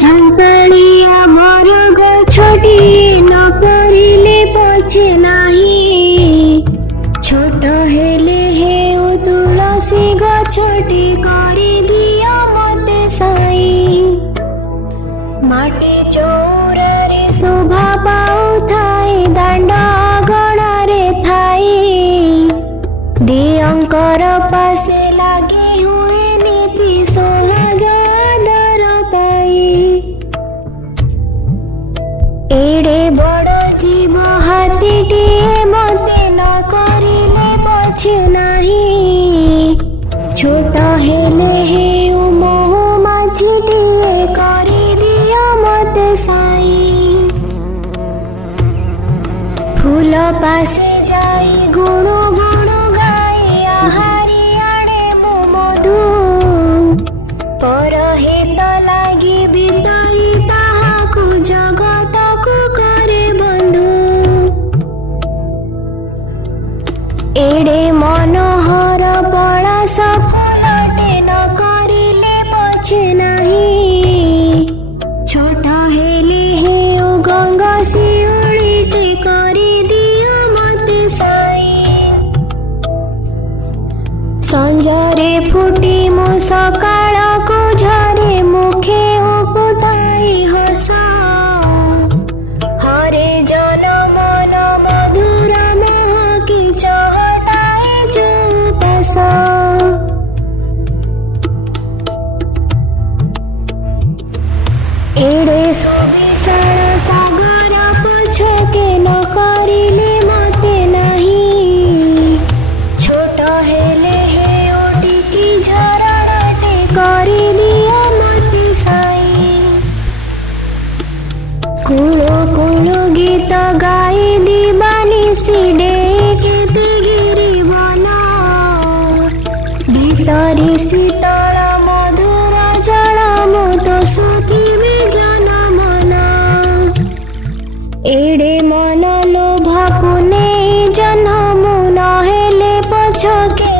ଝଙ୍କାଳିଆ ମୋର ଗଛଟିଏ ନ କରିଲେ ପଛେ ନାହିଁ। ଛୋଟ ହେଲେ ହେଉ ତୁଳସୀ ଗଛଟି କରିଦିଅ ମୋତେ ସାଇ। ମାଟି ଚଉରାରେ ଶୋଭା ପାଉଥାଏ ଦାଣ୍ଡ ଅଗଣାରେ ଥାଇ। ଦିଅଙ୍କର ପାଶେ ଲାଗି ହୁଏ ନୀତି ସୋହାଗାଦର ପାଇ। ଏଡ଼େ ବଡ଼ ଜୀବ ହାତୀଟିଏ ମୋତେ ନ କରିଲେ ପଛେ ନାହିଁ। ଛୋଟ ହେଲେ ହେଉ ମହୁମାଛିଟିଏ କରିଦିଅ ମୋତେ ସାଇ। ଫୁଲ ପାଶେ ଯାଇ ଗୁଣୁ ଗୁଣୁ ଗାଇ ଆହାରି ଆଣେ ମୁଁ ମଧୁ। ପରହିତ ଲାଗି ଭିତରି ତାହାକୁ ଜଗତକୁ କରେ ବନ୍ଧୁ। ଏଡ଼େ ମନୋହର ପଳାଶ ଫୁଲଟେ ନ କରିଲେ ପଛେ ନାହିଁ। ଛୋଟ ହେଲେ ହେଉ ଗଙ୍ଗା ଶିଉଳିଟେ କରିଦିଅ ମୋତେ ସାଇ। ସଞ୍ଜରେ ଫୁଟି ମୁଁ ସକାଳକୁ ଝରେ ମୁଖେ ଉପୁଟାଇ ହସ। ହରେ ଜନ ମନ ମଧୁର ମହକି ଚହଟାଏ ଚଉପାଶ। ଏଡ଼େ ସୁବିଶାଳ ସାଗର ପଛକେ ନ କରିଲେ ମୋତେ ନାହିଁ। ଛୋଟ ହେଲେ ହେଉ ଟିକି ଝରଣାଟେ କରିଦିଅ ମୋତେ ସାଇ। କୁଳୁ କୁଳୁ ଗୀତ ଗାଇ ଦିବାନିଶି ଡେଇଁ କେତେ ଗିରିବନ। ଭିତରି ଶୀତଳ ମଧୁର ଜଳ ମୁଁ ତୋଷୁଥିବି ଜନମନ। ଏଡ଼େ ମନ ଲୋଭାକୁ ନେଇ ଜନ୍ମ ମୁଁ ନ ହେଲେ ପଛକେ